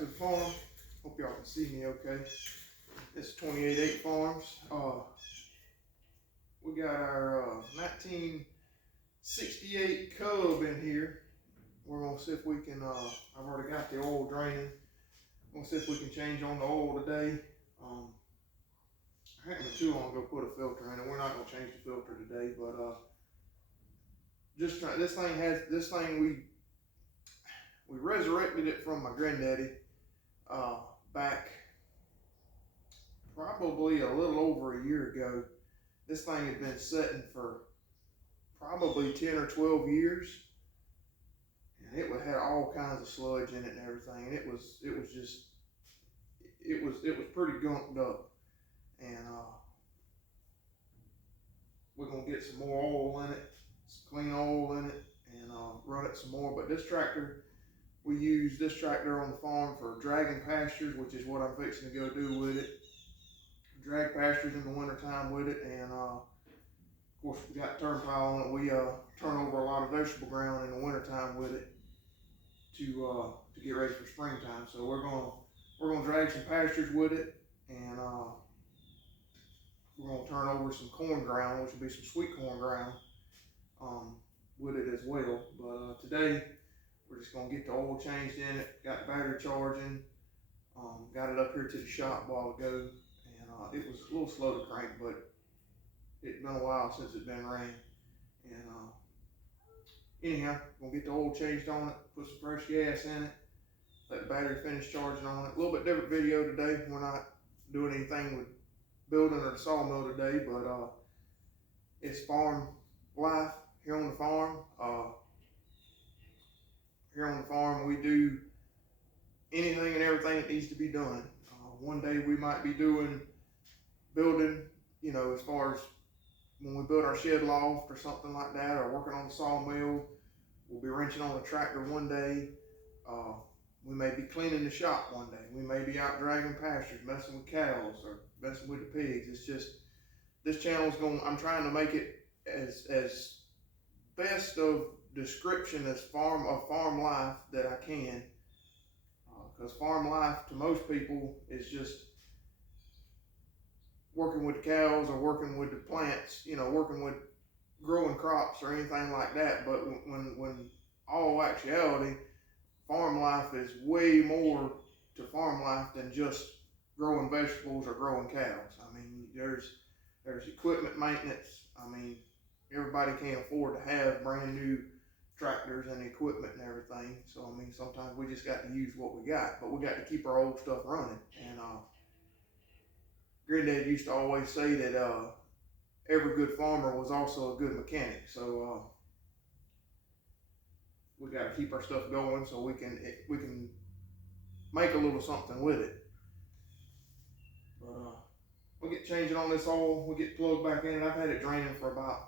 to the farm. Hope y'all can see me okay. It's 28/8 Farms. We got our 1968 Cub in here. We're gonna see if we can, I've already got the oil draining. We're gonna see if we can change on the oil today. I hadn't been too long ago put a filter in it. We're not gonna change the filter today, but just try, this thing we resurrected it from my granddaddy back probably a little over a year ago. This thing had been sitting for probably 10 or 12 years, and it had all kinds of sludge in it and everything, and it was pretty gunked up. And we're gonna get some more oil in it, some clean oil in it, and run it some more. But this tractor, we use this tractor on the farm for dragging pastures, which is what I'm fixing to go do with it. Drag pastures in the wintertime with it, and of course we got turnpile on it. We turn over a lot of vegetable ground in the wintertime with it to get ready for springtime. So we're gonna drag some pastures with it, and we're gonna turn over some corn ground, which will be some sweet corn ground, with it as well. But today we're just gonna get the oil changed in it, got the battery charging, got it up here to the shop a while ago, and it was a little slow to crank, but it's been a while since it's been rain. And anyhow, gonna get the oil changed on it, put some fresh gas in it, let the battery finish charging on it. A little bit different video today. We're not doing anything with building or the sawmill today, but it's farm life here on the farm. Here on the farm, we do anything and everything that needs to be done. One day we might be building, you know, as far as when we build our shed loft or something like that, or working on the sawmill. We'll be wrenching on the tractor one day. We may be cleaning the shop one day. We may be out dragging pastures, messing with cows or messing with the pigs. It's just, this channel's I'm trying to make it as best of description as farm life that I can. Because farm life to most people is just working with the cows or working with the plants, you know, working with growing crops or anything like that. But when all actuality, farm life is way more to farm life than just growing vegetables or growing cows. I mean, there's equipment maintenance. I mean, everybody can't afford to have brand new tractors and equipment and everything. So I mean, sometimes we just got to use what we got, but we got to keep our old stuff running. And Granddad used to always say that every good farmer was also a good mechanic. So we got to keep our stuff going so we can make a little something with it. But we'll get changing on this oil. We'll get plugged back in it. I've had it draining for about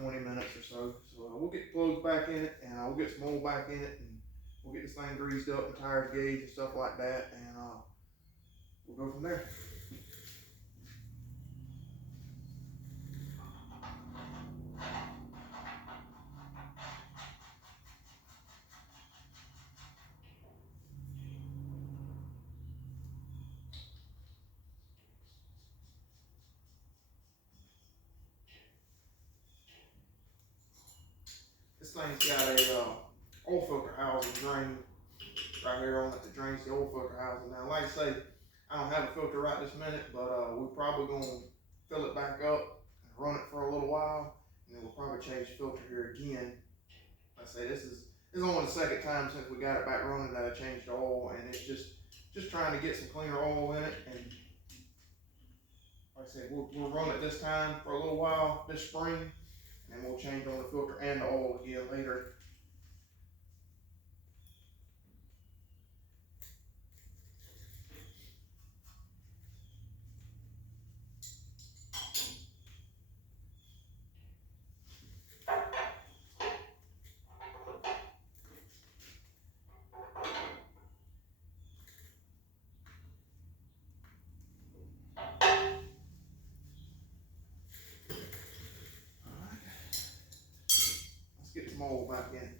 20 minutes or so. So we'll get plugged back in it, and we'll get some oil back in it, and we'll get this thing greased up and tires gauged and stuff like that, and we'll go from there. This thing's got a oil filter housing drain right here on it that drains the oil filter housing. Now, like I say, I don't have a filter right this minute, but we're probably going to fill it back up and run it for a little while, and then we'll probably change the filter here again. Like I say, this is only the second time since we got it back running that I changed the oil, and it's just trying to get some cleaner oil in it. And like I said, we'll run it this time for a little while this spring, and we'll change on the filter and the oil again later. Get some oil back in.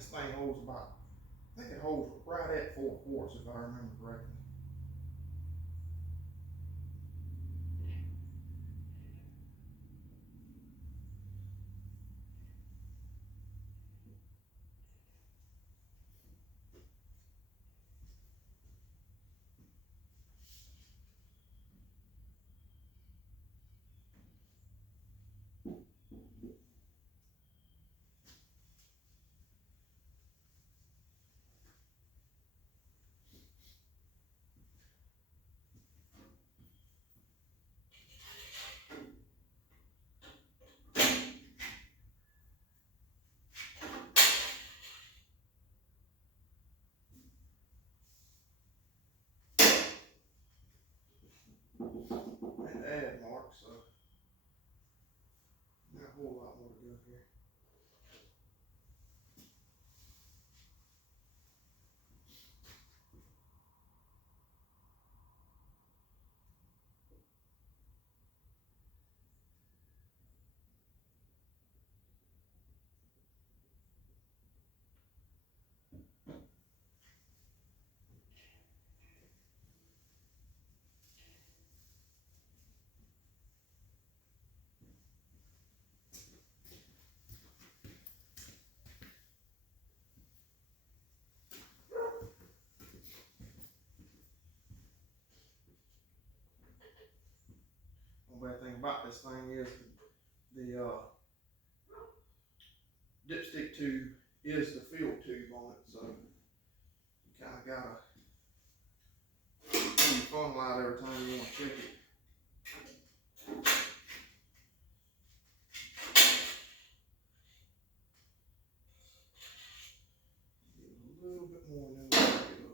this thing holds about, I think it holds right at 4 quarts if I remember correctly. And add mark, so not a whole lot more to go here. The bad thing about this thing is the dipstick tube is the field tube on it, so you kind of gotta turn your funnel out every time you want to check it. Get a little bit more and then we'll pick it up.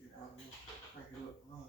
You probably crank it up and run it.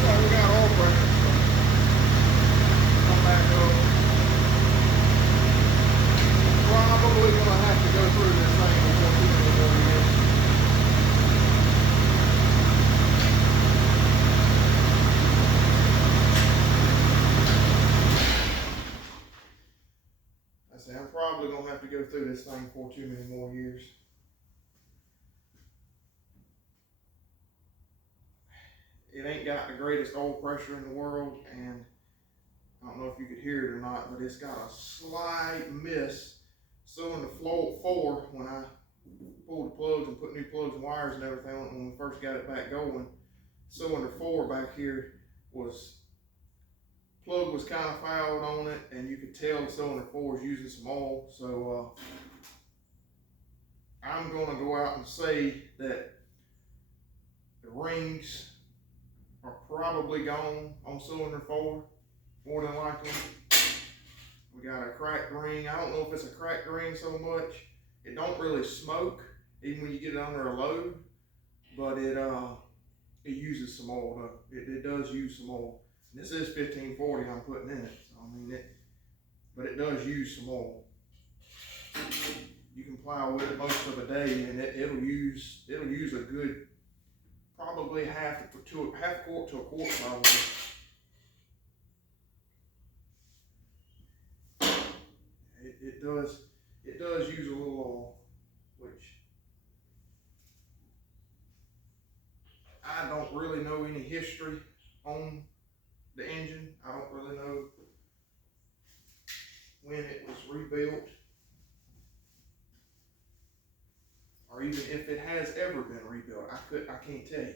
We got oil pressure. I'm probably going to have to go through this thing for too many more years. It ain't got the greatest oil pressure in the world, and I don't know if you could hear it or not, but it's got a slight miss. So in the flow 4, when I pulled the plugs and put new plugs and wires and everything on it when we first got it back going, cylinder 4 back here plug was kind of fouled on it, and you could tell cylinder 4 is using some oil. So I'm going to go out and say that the rings are probably gone on cylinder 4, more than likely. We got a cracked ring. I don't know if it's a cracked ring so much. It don't really smoke even when you get it under a load, but it uses some oil though. It does use some oil. And this is 1540 I'm putting in it, so I mean but it does use some oil. You can plow with it most of the day, and it'll use a good probably half quart to a quart probably. It does. it does use a little oil, which I don't really know any history on the engine. I don't really know when it was rebuilt, or even if it has ever been rebuilt. I can't tell you.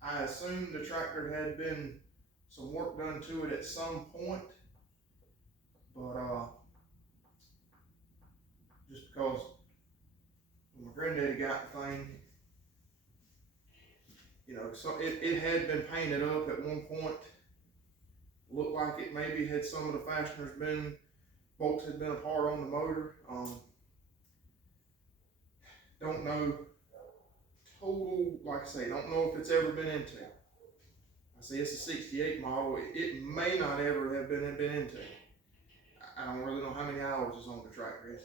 I assume the tractor had been some work done to it at some point, but just because when my granddaddy got the thing, you know, so it had been painted up at one point. Looked like it maybe had some of the fasteners been, bolts had been apart on the motor. Don't know total, like I say, don't know if it's ever been into. I say it's a 68 model. It may not ever have been into. I don't really know how many hours is on the tractor. It's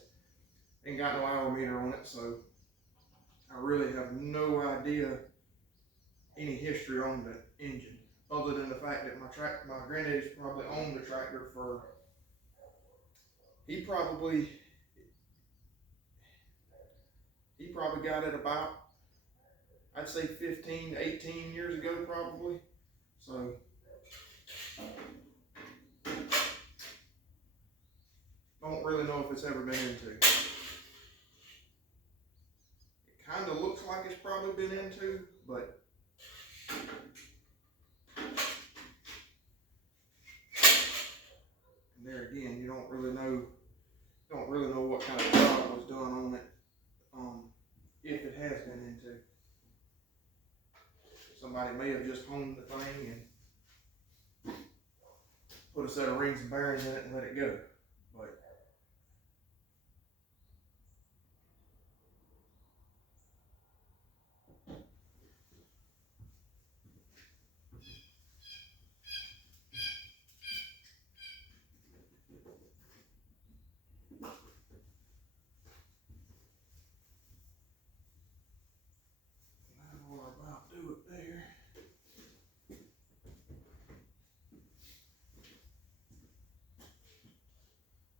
ain't got no hour meter on it, so I really have no idea any history on the engine, other than the fact that my granddaddy's probably owned the tractor for, he probably got it about, I'd say 15 to 18 years ago probably. So don't really know if it's ever been into. It kind of looks like it's probably been into, but there again, you don't really know what kind of job was done on it, if it has been into. Somebody may have just honed the thing and put a set of rings and bearings in it and let it go. But that'll about do it there.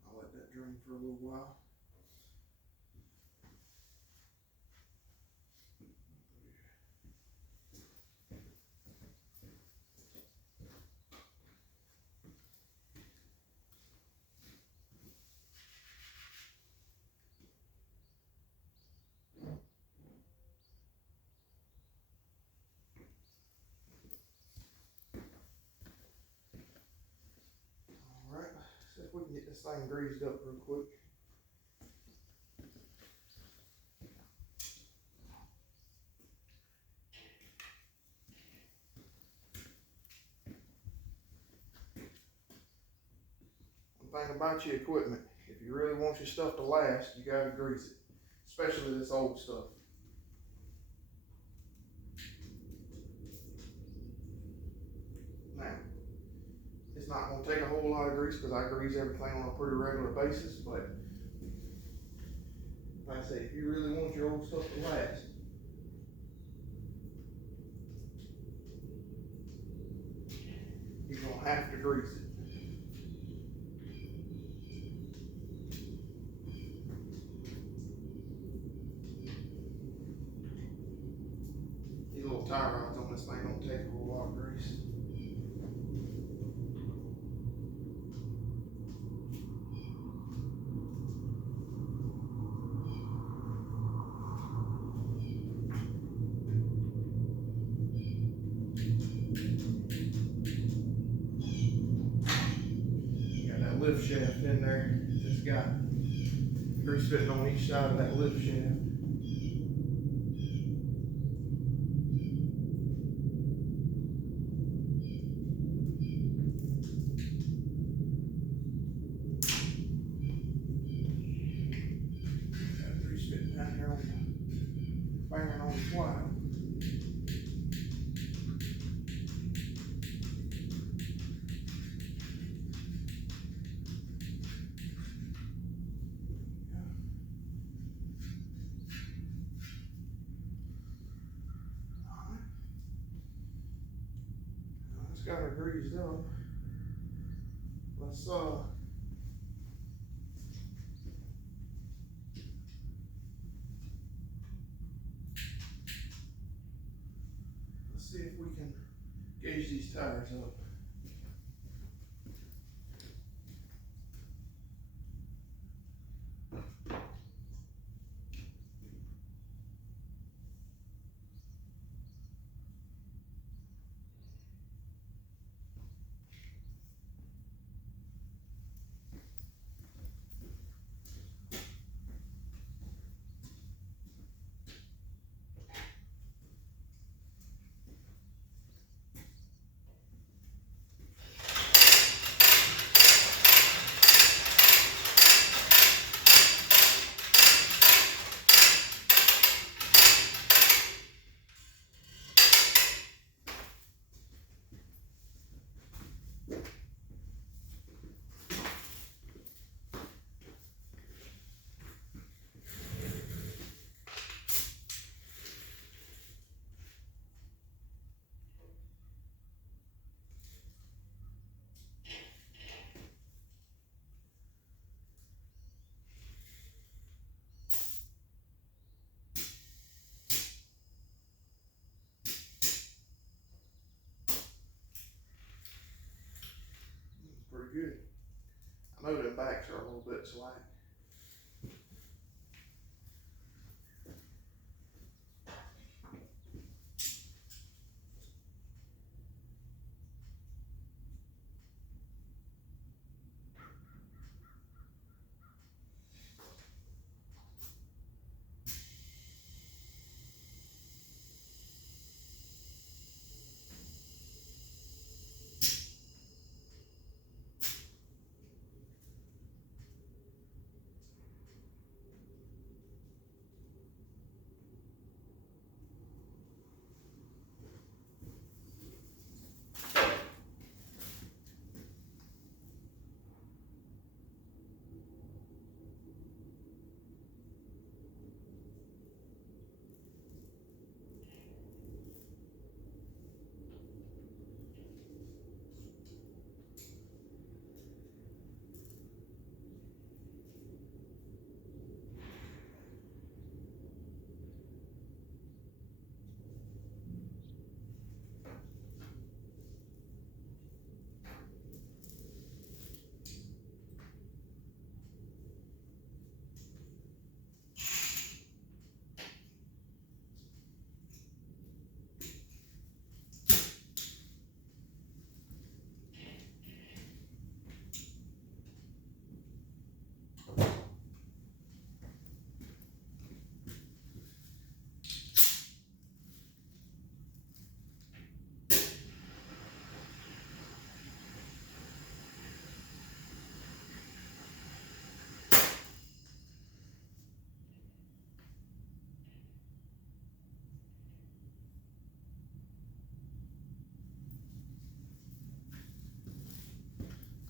I'll let that drain for a little while. Alright, see if we can get this thing greased up real quick. One thing about your equipment, if you really want your stuff to last, you gotta grease it, especially this old stuff. Now, it's not gonna take a whole lot of grease because I grease everything on a pretty regular basis, but like I say, if you really want your old stuff to last, you're gonna have to grease it. These little tie rods on this thing don't take a whole lot of grease. Lift shaft in there. Just got grease fitting on each side of that lift shaft. Got grease fitting down here on the bearing on the plow. Got her greased up. Let's tires up. Pretty good. I know them backs are a little bit slack.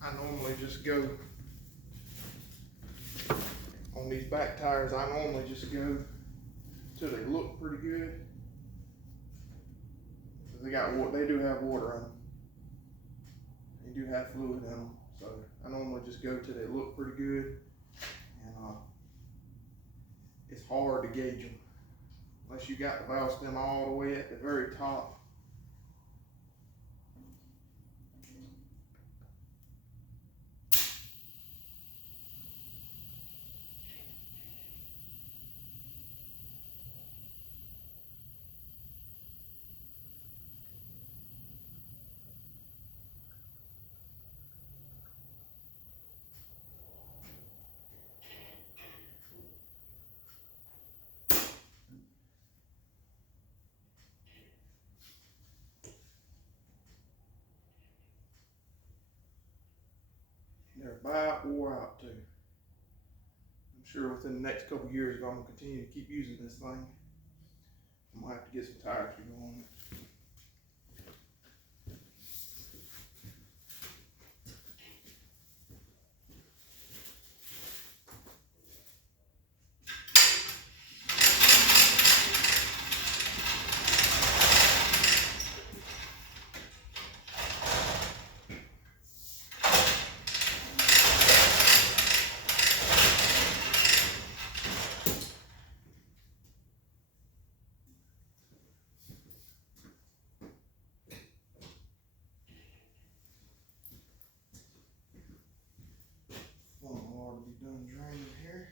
I normally just go on these back tires. I normally just go till they look pretty good. They do have water in them. They do have fluid in them, so I normally just go till they look pretty good. And it's hard to gauge them unless you got the valve stem all the way at the very top. They're about wore out too. I'm sure within the next couple of years, if I'm gonna continue to keep using this thing, I'm gonna have to get some tires to go on it. done draining here.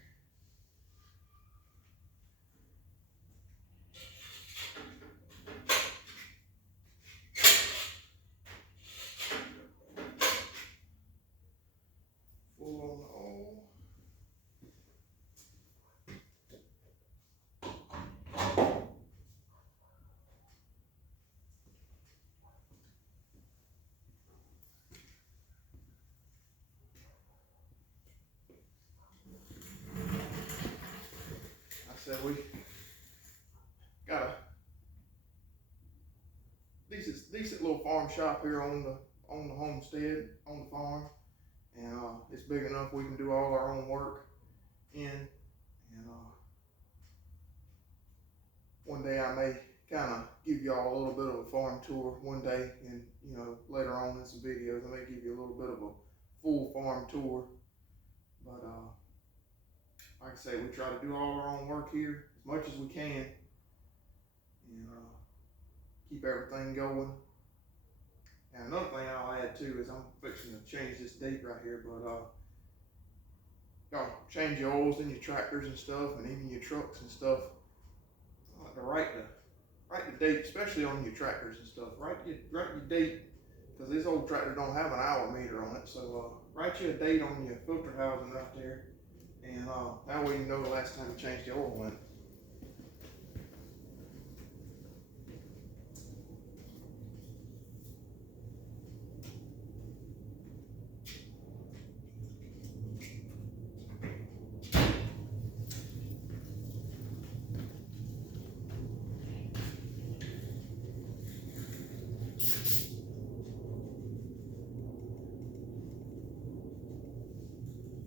Full on the oil. I said we got a decent little farm shop here on the homestead, on the farm, and it's big enough we can do all our own work in. And one day I may kind of give y'all a little bit of a farm tour one day, and you know, later on in some videos I may give you a little bit of a full farm tour. But like I say, we try to do all our own work here as much as we can, and keep everything going. And another thing I'll add too is I'm fixing to change this date right here, but y'all change your oils in your tractors and stuff, and even your trucks and stuff. I like to write the date, especially on your tractors and stuff. Write your date, because these old tractors don't have an hour meter on it. So write you a date on your filter housing right there, and that way you know the last time you changed the oil in it.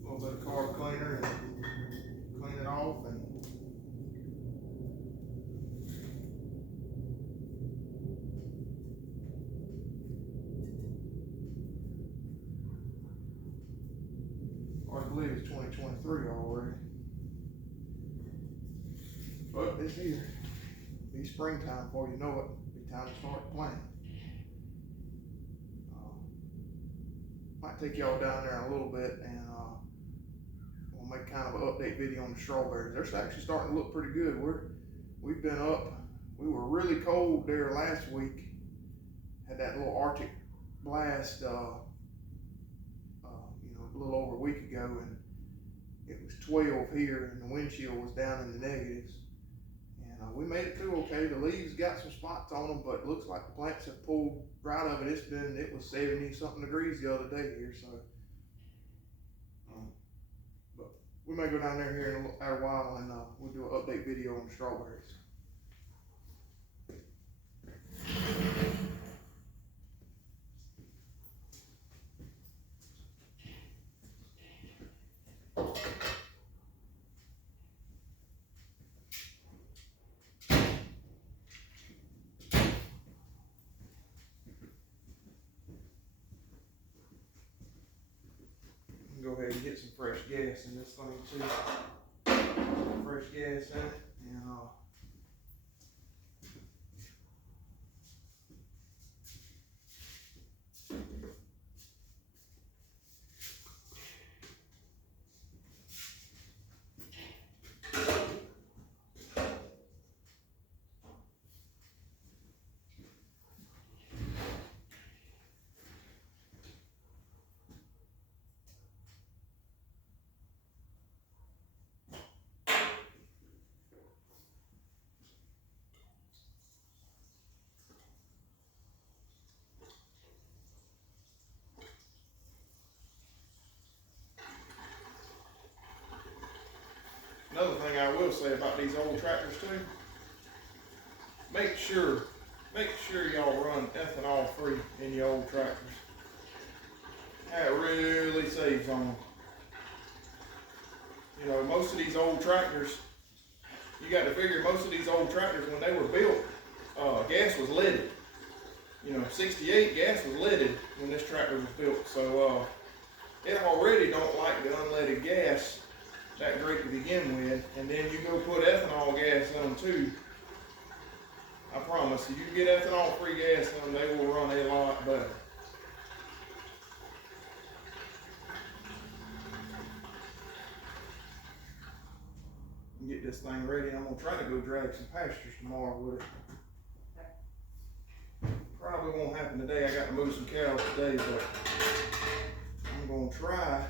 A little bit of carb cleaner and clean it off, and I believe it's 2023 already, but it's here. Be springtime before you know it. Be time to start planting. Might take y'all down there in a little bit, and we'll make kind of an update video on the strawberries. They're actually starting to look pretty good. We've been up. We were really cold there last week. Had that little Arctic blast, you know, a little over a week ago, and it was 12 here, and the wind chill was down in the negatives. And we made it through okay. The leaves got some spots on them, but it looks like the plants have pulled right of it. It was 70 something degrees the other day here, so. But we may go down there here in a while, and we'll do an update video on the strawberries. Go ahead and get some fresh gas in this thing too. Fresh gas in it, and another thing I will say about these old tractors too, make sure y'all run ethanol free in your old tractors. That really saves on them. You know, most of these old tractors, you got to figure most of these old tractors, when they were built, gas was leaded. You know, 68 gas was leaded when this tractor was built. So it already don't like the unleaded gas that great to begin with, and then you go put ethanol gas in them too. I promise, if you get ethanol free gas in them, they will run a lot better. and get this thing ready. I'm gonna try to go drag some pastures tomorrow with it. Probably won't happen today. I got to move some cows today, but I'm gonna try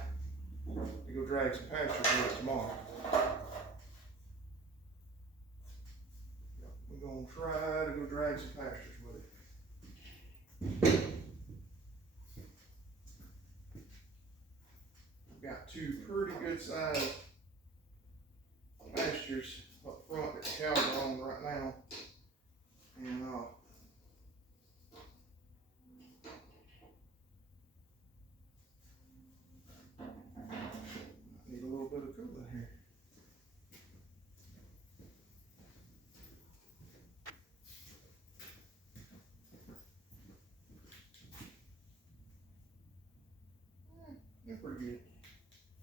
to go drag some pastures with it tomorrow. We're gonna try to go drag some pastures with it. I've got two pretty good sized pastures up front that the cows are on right now, and need a little bit of cooling here. They're pretty good.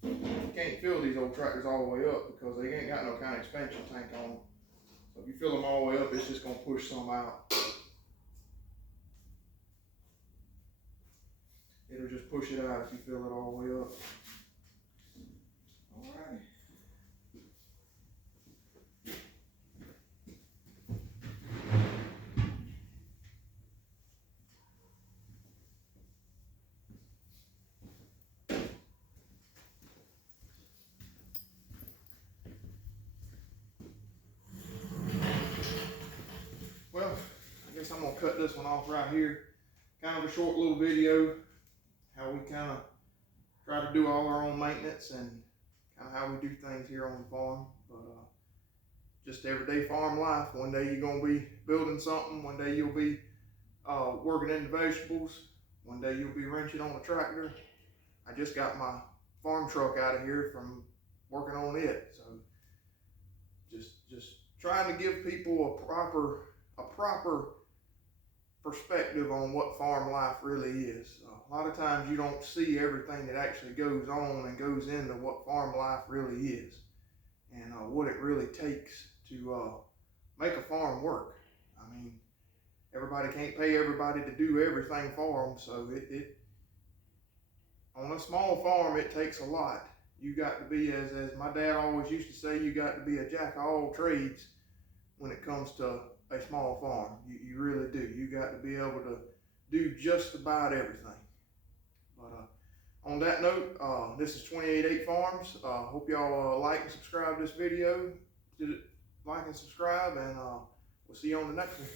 You can't fill these old tractors all the way up because they ain't got no kind of expansion tank on them. So if you fill them all the way up, it's just gonna push some out. It'll just push it out if you fill it all the way up. Alrighty. Well, I guess I'm gonna cut this one off right here. Kind of a short little video, how we kind of try to do all our own maintenance and kind of how we do things here on the farm. But just everyday farm life. One day you're gonna be building something. One day you'll be working in the vegetables. One day you'll be wrenching on a tractor. I just got my farm truck out of here from working on it. So just trying to give people a proper perspective on what farm life really is. A lot of times you don't see everything that actually goes on and goes into what farm life really is, and what it really takes to make a farm work. I mean, everybody can't pay everybody to do everything for them, so it on a small farm it takes a lot. You got to be, as my dad always used to say, you got to be a jack of all trades when it comes to a small farm. You really do. You got to be able to do just about everything. But on that note, this is 28/8 Farms. Hope y'all like and subscribe to this video. Like and subscribe, and we'll see you on the next one.